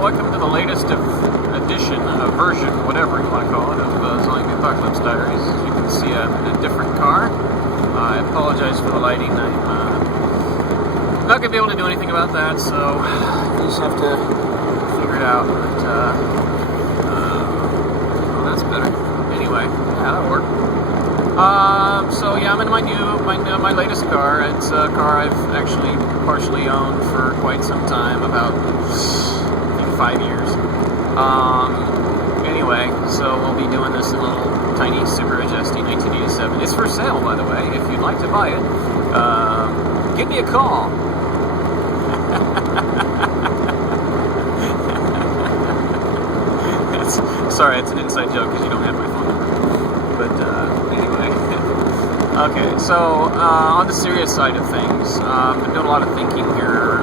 welcome to the latest edition, version, whatever you want to call it, of Zombie Apocalypse Diaries. As you can see, I'm in a different car. I apologize for the lighting. I'm not going to be able to do anything about that, so you just have to figure it out. But, well, that's better. Anyway, yeah, that'll work. So yeah, I'm in my latest car. It's a car I've actually partially owned for quite some time, about I think 5 years. Anyway, so we'll be doing this in a little tiny Super Majesty 1987. It's for sale, by the way. If you'd like to buy it, give me a call. Sorry, it's an inside joke because you don't have my phone number. But anyway. Okay, so on the serious side of things, I've been doing a lot of thinking here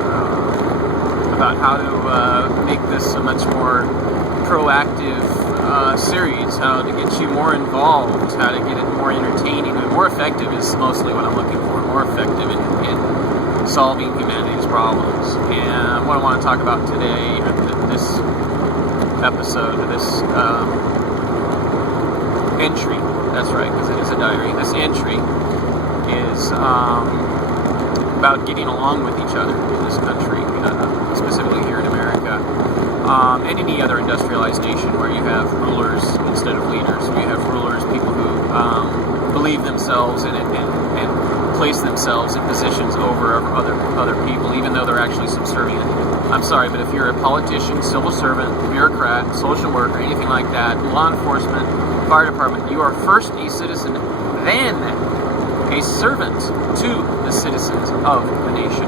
about how to make this a much more proactive series, how to get you more involved, how to get it more entertaining, and more effective is mostly what I'm looking for, more effective in solving humanity's problems. And what I want to talk about today, this episode, this entry, that's right, because it is a diary, this entry is about getting along with each other in this country, specifically here in America, and any other industrialized nation where you have rulers instead of leaders. You have rulers, people who believe themselves in it and place themselves in positions over other people, even though they're actually subservient. I'm sorry, but if you're a politician, civil servant, bureaucrat, social worker, anything like that, law enforcement, fire department, you are first a citizen, then a servant to the citizens of the nation.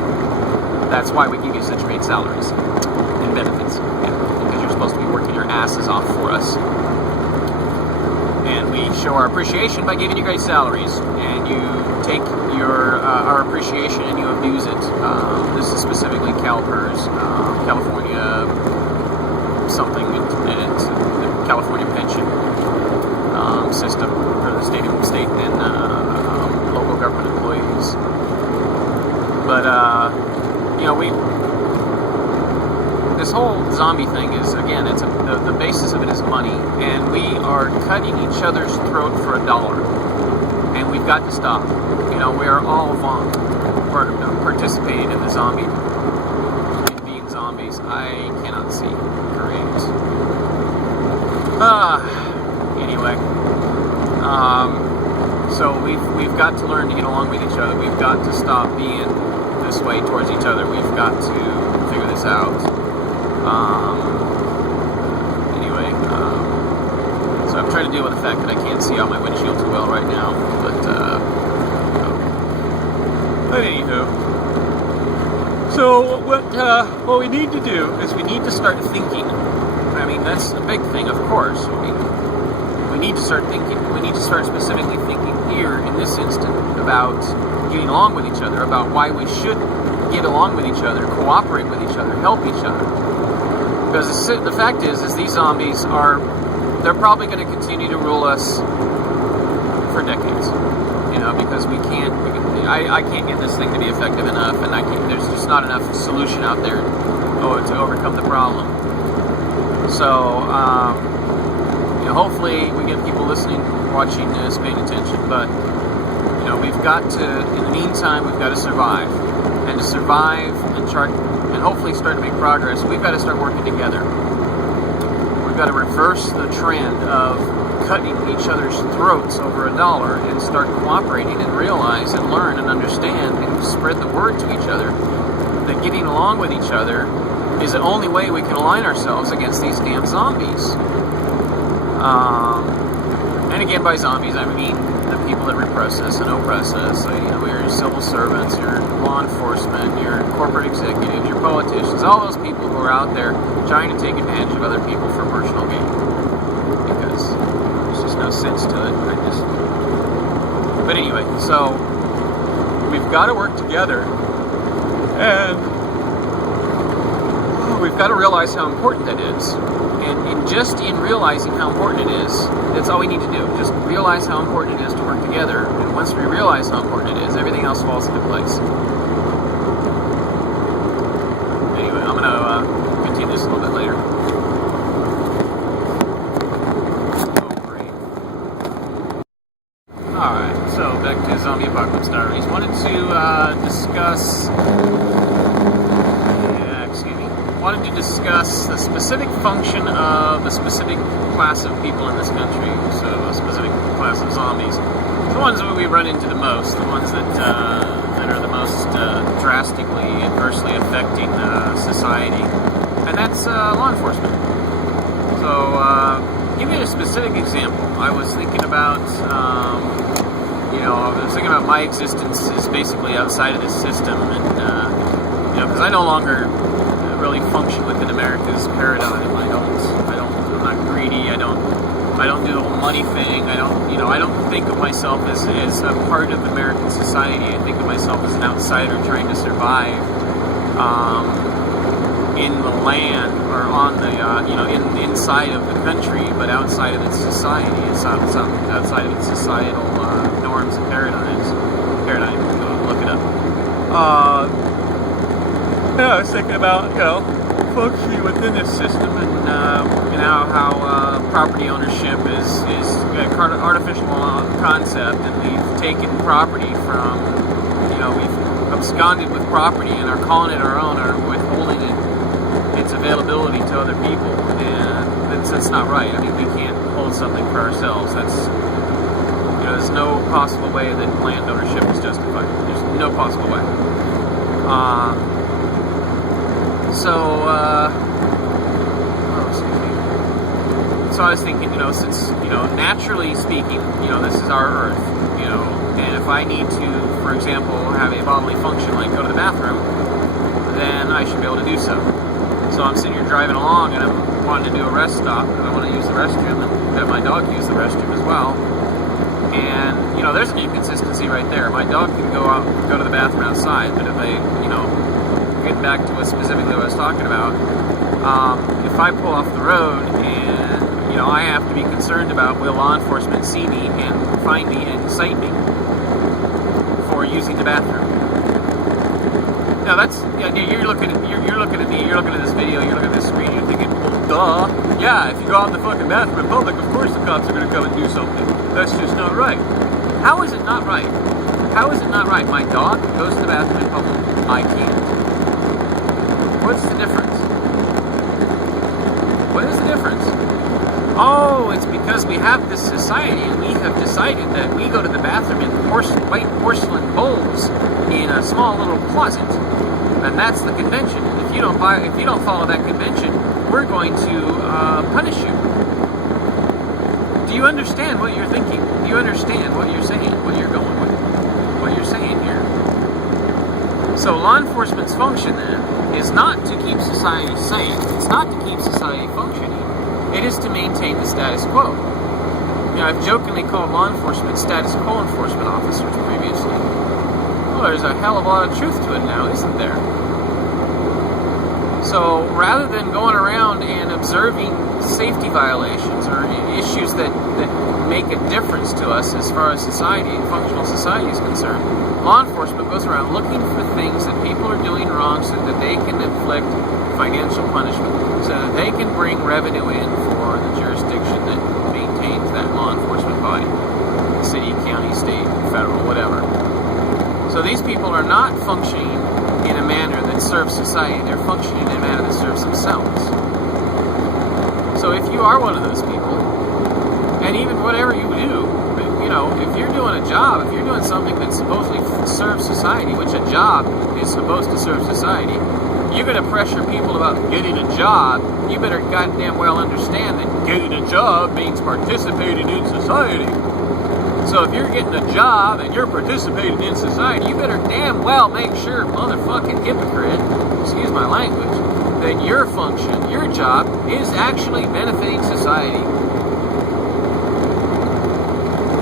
That's why we give you such great salaries and benefits, because you're supposed to be working your asses off for us. And we show our appreciation by giving you great salaries, and you take our appreciation and you abuse it. This is specifically CalPERS, California something, and it's the California pension system for the state and local government employees. But this whole zombie thing is, again, the basis of it is money, and we are cutting each other's throat for $1, and we've got to stop. We are all participating in the zombie, in being zombies. I cannot see. Great. Anyway, so we've got to learn to get along with each other. We've got to stop being this way towards each other. We've got to figure this out. Anyway, so I'm trying to deal with the fact that I can't see out my windshield too well right now, but anywho. So what we need to do is we need to start thinking. I mean, that's a big thing, of course. We need to start thinking. We need to start specifically thinking here in this instant about getting along with each other, about why we should get along with each other, cooperate with each other, help each other. Because the fact is these zombies they're probably going to continue to rule us for decades. Because I can't get this thing to be effective enough, and there's just not enough solution out there to overcome the problem. So, hopefully we get people listening, watching this, paying attention, but, we've got to, in the meantime, we've got to survive. And to survive and hopefully start to make progress, we've got to start working together. We've got to reverse the trend of cutting each other's throats over $1 and start cooperating and realize and learn and understand and spread the word to each other that getting along with each other is the only way we can align ourselves against these damn zombies. And again, by zombies, I mean the people that repress us and oppress us. Your civil servants, your law enforcement, your corporate executives, your politicians, all those people who are out there trying to take advantage of other people for personal gain. Because there's just no sense to it. But anyway, so we've got to work together, and we've got to realize how important that is. And just in realizing how important it is, that's all we need to do. Just realize how important it is to work together. And once we realize how important it is, everything else falls into place. Anyway, I'm going to continue this a little bit later. wanted to discuss the specific function of a specific class of people in this country, so a specific class of zombies. The ones that we run into the most, the ones that are the most drastically adversely affecting society, and that's law enforcement. So, give you a specific example. I was thinking about, my existence is basically outside of this system, and because I no longer really function within America's paradigm. I'm not greedy. I don't do the whole money thing. I don't think of myself as a part of American society. I think of myself as an outsider trying to survive in the land, or on the inside of the country, but outside of its society. It's outside of its societal norms and paradigms. Go look it up. I was thinking about functioning within this system, and how property ownership is an artificial concept, and we've taken property from, we've absconded with property and are calling it our own, or withholding its availability to other people, and that's not right. I mean, we can't hold something for ourselves. There's no possible way that land ownership is justified. There's no possible way. So I was thinking, since, naturally speaking, this is our Earth, and if I need to, for example, have a bodily function like go to the bathroom, then I should be able to do so. So I'm sitting here driving along, and I'm wanting to do a rest stop, and I want to use the restroom, and have my dog use the restroom as well. And, there's an inconsistency right there. My dog can go to the bathroom outside, but if getting back to specifically what I was talking about, if I pull off the road and, I have to be concerned about, will law enforcement see me and find me and cite me for using the bathroom? Now you're looking at me, you're looking at this video, you're looking at this screen, you're thinking, well, duh, yeah, if you go out in the fucking bathroom in public, of course the cops are going to come and do something. That's just not right. How is it not right? How is it not right? My dog goes to the bathroom in public. I can't. What's the difference? What is the difference? Oh, it's because we have this society, and we have decided that we go to the bathroom in white porcelain bowls in a small little closet, and that's the convention. If you don't follow that convention, we're going to punish you. Do you understand what you're thinking? Do you understand what you're saying? What you're saying here? So law enforcement's function then is not to keep society sane. It's not to keep society functioning. It is to maintain the status quo. I've jokingly called law enforcement status quo enforcement officers previously. Well, there's a hell of a lot of truth to it now, isn't there? So rather than going around and observing safety violations or issues that make a difference to us as far as society, functional society is concerned, law enforcement goes around looking for things that people are doing wrong so that they can inflict financial punishment, so that they can bring revenue in for the jurisdiction that maintains that law enforcement body, city, county, state, federal, whatever. So these people are not functioning in a manner that serves society. They're functioning in a manner that serves themselves. So if you are one of those people, and even whatever you do, if you're doing a job, if you're doing something that supposedly serves society, which a job is supposed to serve society, you're going to pressure people about getting a job. You better goddamn well understand that getting a job means participating in society. So if you're getting a job and you're participating in society, you better damn well make sure, motherfucking hypocrite, excuse my language, that your function, your job, is actually benefiting society.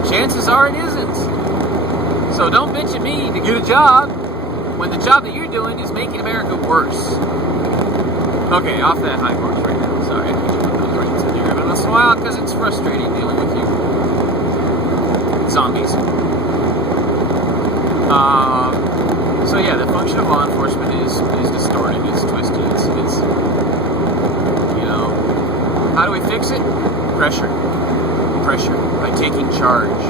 Chances are it isn't. So don't bitch at me to get a job when the job that you're doing is making America worse. Okay, off that high horse right now. Sorry, I need to put those rights in here every once in a while because it's frustrating dealing with you. Zombies. So yeah, the function of law enforcement is distorted, it's twisted, it's how do we fix it? Pressure by taking charge.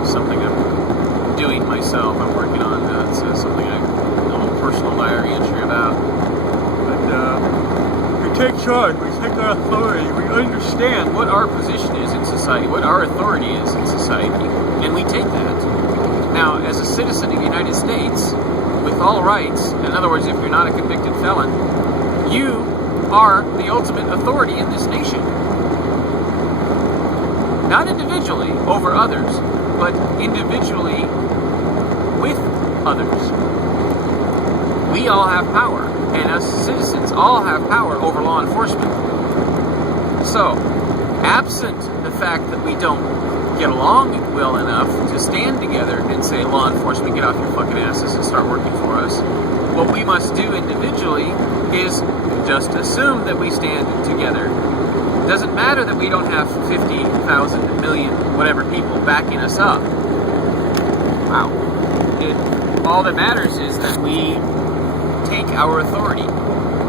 It's something I'm doing myself. I'm working on that. It's something I know a personal diary entry about. But take charge, we take our authority, we understand what our position is in society, what our authority is in society, and we take that. Now, as a citizen of the United States, with all rights, in other words, if you're not a convicted felon, you are the ultimate authority in this nation. Not individually over others, but individually with others. We all have power, and us citizens all have power over law enforcement. So, absent the fact that we don't get along well enough to stand together and say, law enforcement, get off your fucking asses and start working for us, what we must do individually is just assume that we stand together. It doesn't matter that we don't have 50,000 million, whatever people backing us up. Wow. All that matters is that we take our authority.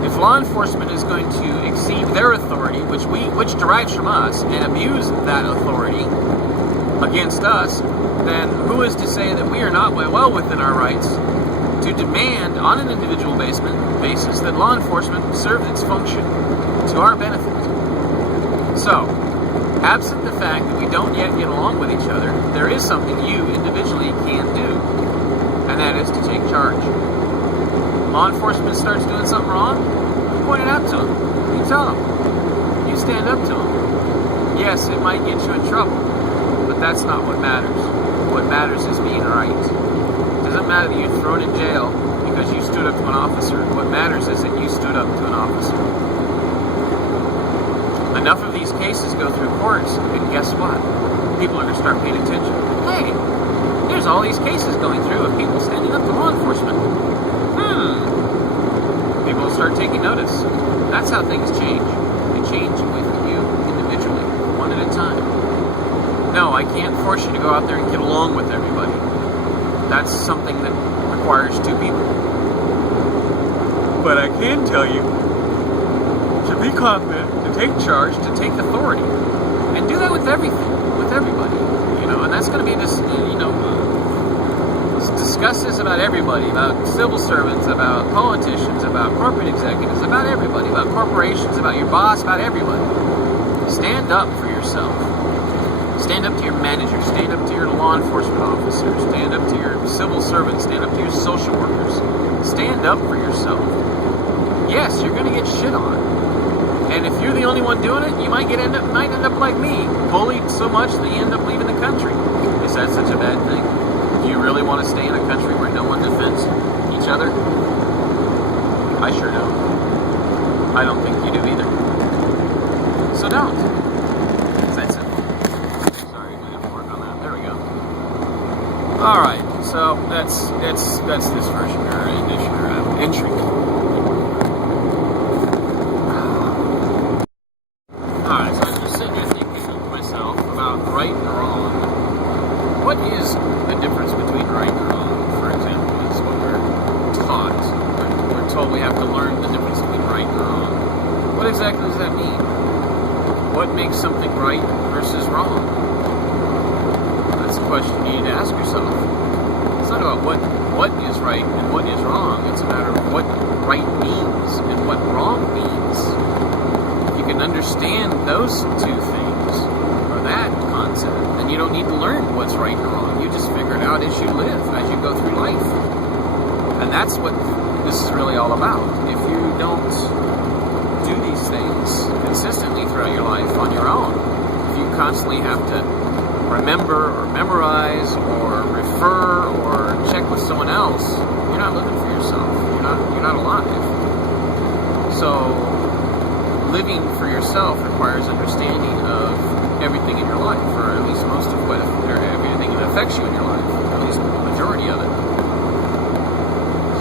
If law enforcement is going to exceed their authority, which derives from us, and abuse that authority against us, then who is to say that we are not well within our rights to demand on an individual basis that law enforcement serve its function to our benefit? So, absent the fact that we don't yet get along with each other, there is something you individually can do, and that is to take charge. Law enforcement starts doing something wrong, you point it out to them. You tell them. You stand up to them. Yes, it might get you in trouble, but that's not what matters. What matters is being right. It doesn't matter that you're thrown in jail because you stood up to an officer. What matters is that you stood up to an officer. Enough of these cases go through courts, and guess what? People are going to start paying attention. Hey, there's all these cases going through of people standing up to law enforcement. People will start taking notice. That's how things change. They change with you individually, one at a time. No, I can't force you to go out there and get along with everybody. That's something that requires two people. But I can tell you to be confident, to take charge, to take authority, and do that with everything, with everybody. And that's going to be just, discuss this about everybody, about civil servants, about politicians, about corporate executives, about everybody, about corporations, about your boss, about everybody. Stand up for yourself. Stand up to your manager, stand up to your law enforcement officers, stand up to your civil servants, stand up to your social workers. Stand up for yourself. Yes, you're going to get shit on. And if you're the only one doing it, you might end up like me, bullied so much that you end up leaving the country. Is that such a bad thing? Do you really want to stay in a country where no one defends each other? I sure don't. I don't think you do either. So don't. It's that simple. Sorry, we have to work on that. There we go. Alright, so that's this version, or edition, or entry. Alright, so I was just sitting here thinking to myself about right and wrong. What is the difference between right and wrong, for example, is what we're taught. We're told we have to learn the difference between right and wrong. What exactly does that mean? What makes something right versus wrong? That's a question you need to ask yourself. It's not about what is right and what is wrong. It's a matter of what right means and what wrong means. If you can understand those two things, or that concept, then you don't need to learn what's right and wrong. You just figure it out as you live, as you go through life. And that's what this is really all about. If you don't do these things consistently throughout your life on your own, if you constantly have to remember or memorize or refer or check with someone else, you're not living for yourself. You're not alive. So living for yourself requires understanding of everything in your life, or at least most of what, or everything that affects you in your life, at least the majority of it.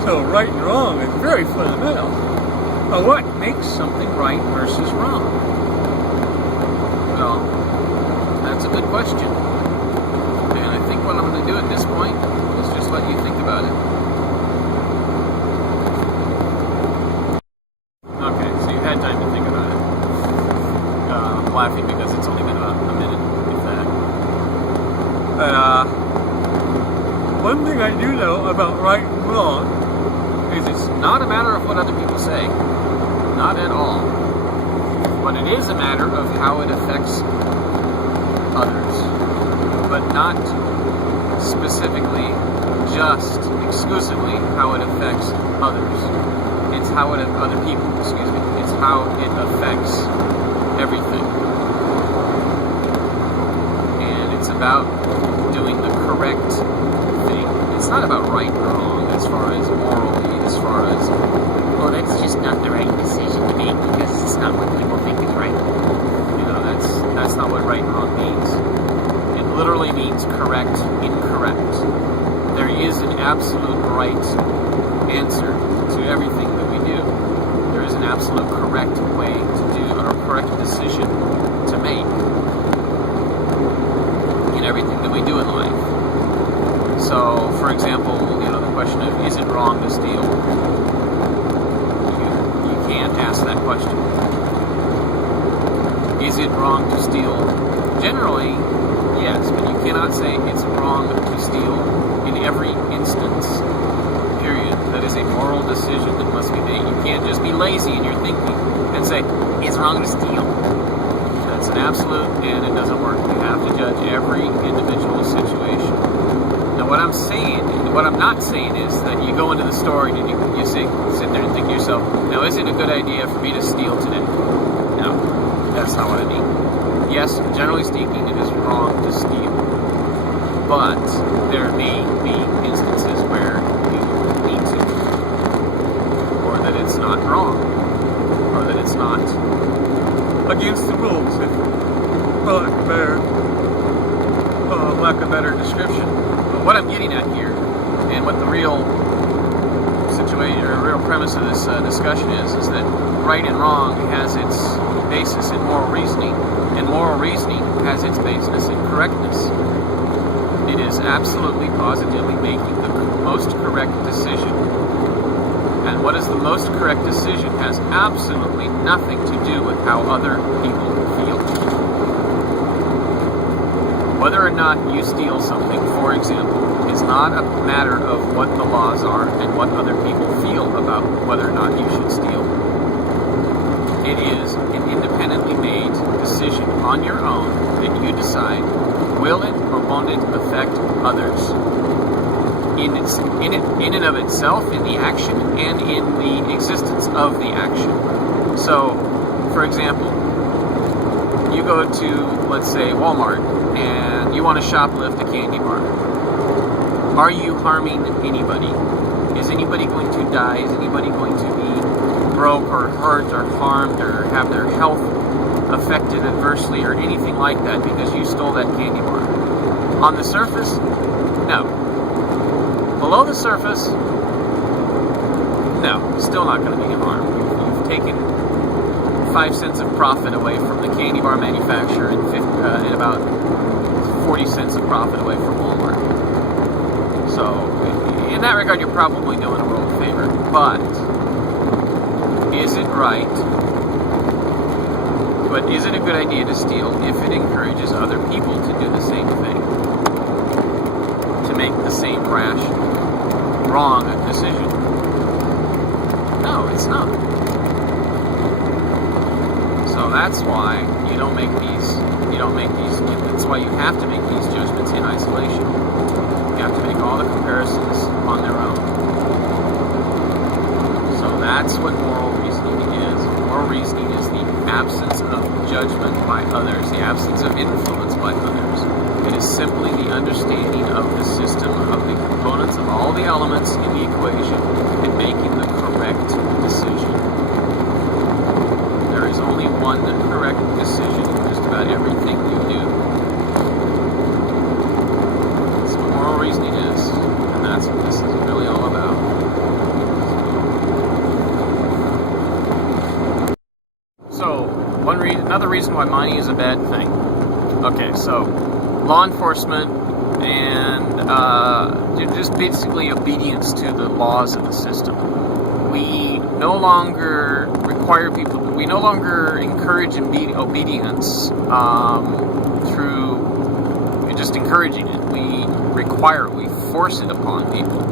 So right and wrong is very fundamental. But what makes something right versus wrong? Well, that's a good question. And I think what I'm going to do at this point is just let you think about it. Okay, so you've had time to think about it. I'm laughing because it's only been about a minute, if that. But, one thing I do know about right and wrong is it's not a matter of what other people say. Not at all. is a matter of how it affects others, but not specifically, just exclusively how it affects others. It's how it other people, excuse me. It's how it affects everything. And it's about doing the correct thing. It's not about right or wrong as far as morally, as far as, well, that's just not the right decision to make because it's not what people think is right. You know, that's not what right and wrong means. It literally means correct, incorrect. There is an absolute right answer to everything that we do. There is an absolute correct way to do, or a correct decision to make in everything that we do in life. So, for example, you know, the question of, is it wrong to steal? You can't ask that question. Is it wrong to steal? Generally, yes, but you cannot say it's wrong to steal in every instance, period. That is a moral decision that must be made. You can't just be lazy in your thinking and say, it's wrong to steal. That's an absolute, and it doesn't work. You have to judge every individual situation. Now, what I'm not saying is that you go into the store and you sit there and think to yourself, now, is it a good idea for me to steal today? No, that's not what I mean. Yes, generally speaking, it is wrong to steal. But there may be instances where you need to, or that it's not wrong, or that it's not against the rules, for lack of better description. But what I'm getting at here, and what the real situation or real premise of this discussion is that right and wrong has its basis in moral reasoning, and moral reasoning has its basis in correctness. It is absolutely, positively making the most correct decision. And what is the most correct decision has absolutely nothing to do with how other people feel. Whether or not you steal something, for example, is not a matter of what the laws are and what other people feel about whether or not you should steal. It is an independently made decision on your own that you decide, will it or won't it affect others? In and of itself, in the action, and in the existence of the action. So, for example, you go to, let's say, Walmart, and you want to shoplift a candy bar. Are you harming anybody? Is anybody going to die? Is anybody going to be broke or hurt or harmed or have their health affected adversely or anything like that because you stole that candy bar? On the surface, no. Below the surface, no, still not going to be harmed. You've taken 5 cents of profit away from the candy bar manufacturer and about 40 cents of profit away from Walmart. So, in that regard, you're probably doing a world a favor. But, is it right? But is it a good idea to steal if it encourages other people to do the same thing? To make the same rash, wrong decision? No, it's not. So that's why you don't make these, that's why you have to make these judgments in isolation. You have to make all the comparisons on their own. So that's what moral reasoning is. Moral reasoning is the absence of judgment by others, the absence of influence by others. It is simply the understanding of the system, of the components, of all the elements in the equation, and making the correct decision. There is only one correct decision in just about everything you do. That's what moral reasoning is, and that's what this is really all about. So, another reason why money is a bad thing. Okay, so law enforcement and just basically obedience to the laws of the system. We no longer require people, we no longer encourage obedience through just encouraging it. We require it, we force it upon people.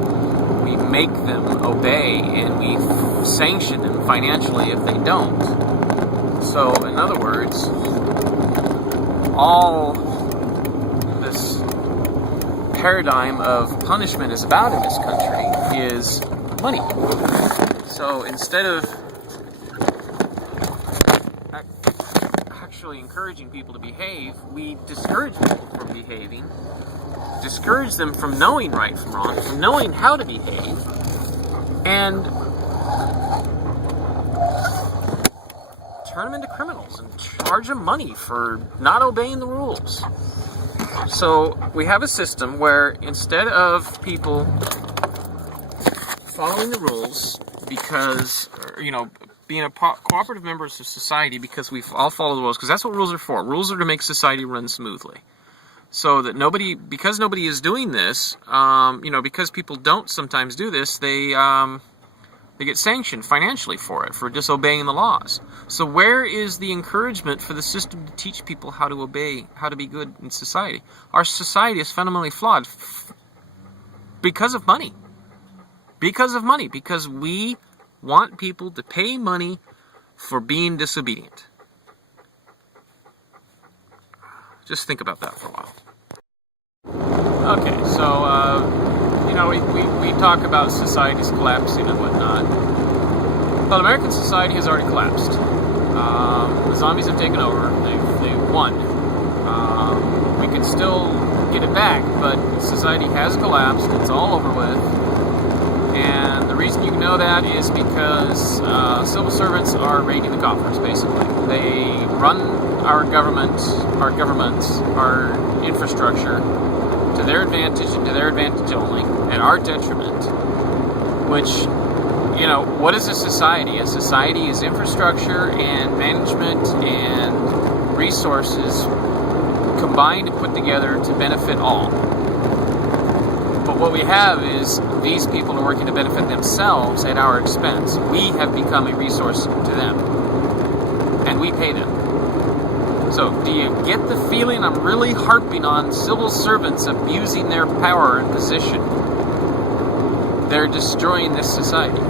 We make them obey, and we sanction them financially if they don't. So, in other words, all this paradigm of punishment is about in this country is money. So instead of actually encouraging people to behave, we discourage people from behaving, discourage them from knowing right from wrong, from knowing how to behave, and turn them into criminals and charge them money for not obeying the rules. So we have a system where instead of people following the rules because, being a cooperative members of society because we all follow the rules, because that's what rules are for. Rules are to make society run smoothly. So that because nobody is doing this, because people don't sometimes do this, they get sanctioned financially for disobeying the laws. So where is the encouragement for the system to teach people how to obey, how to be good in society? Our society is fundamentally flawed because of money. Because of money. Because we want people to pay money for being disobedient. Just think about that for a while. Okay, so, we talk about societies collapsing and whatnot. Well, American society has already collapsed. The zombies have taken over. They've won. We can still get it back, but society has collapsed. It's all over with. And the reason you know that is because civil servants are raiding the coffers, basically. They run our government, our infrastructure, to their advantage and to their advantage only, at our detriment. Which, what is a society? A society is infrastructure and management and resources combined and put together to benefit all. But what we have is these people are working to benefit themselves at our expense. We have become a resource to them, and we pay them. So, do you get the feeling I'm really harping on civil servants abusing their power and position? They're destroying this society.